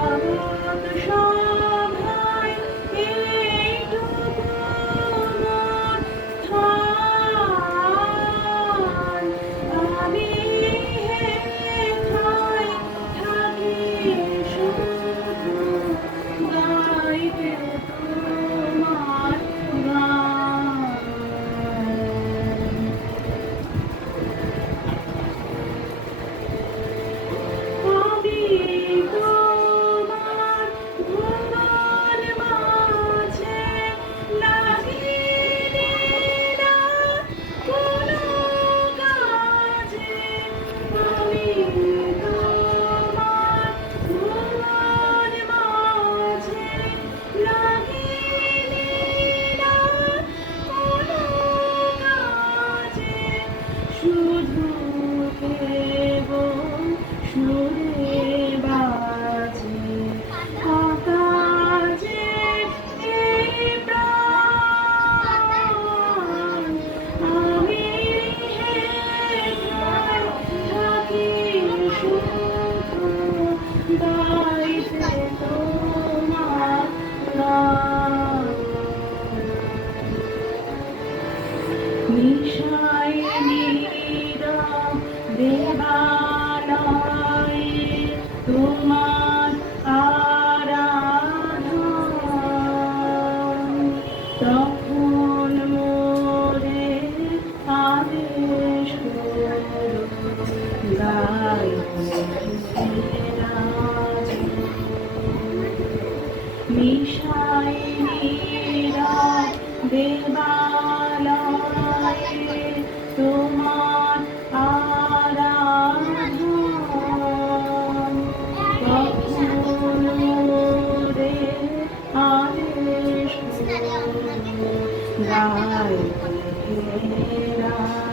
ভগত সভায় এইটুকু মোর স্থান। আমি হেথায় থাকি শুধু গাইতে তোমার গান। আমি তোমার ভুবন মাঝে লাগিনি না কোনো কাজে। আমি তোমার ভুবন মাঝে লাগিনি না কোনো কাজে। শুধু কেবল সুরে বাজে আকাশের এই প্রাণ। আমি হেথায় থাকি শুধু গাইতে তোমার গান। নিশায় নীরব দেবালয়ে তোমার আরাধন। তখন মোরে আদেশ করো গাইতে রাজন। নিশায় নীরব দেবালয়ে তোমার আরাধন। তখন মোরে আদেশ করো গাইতে রাজন।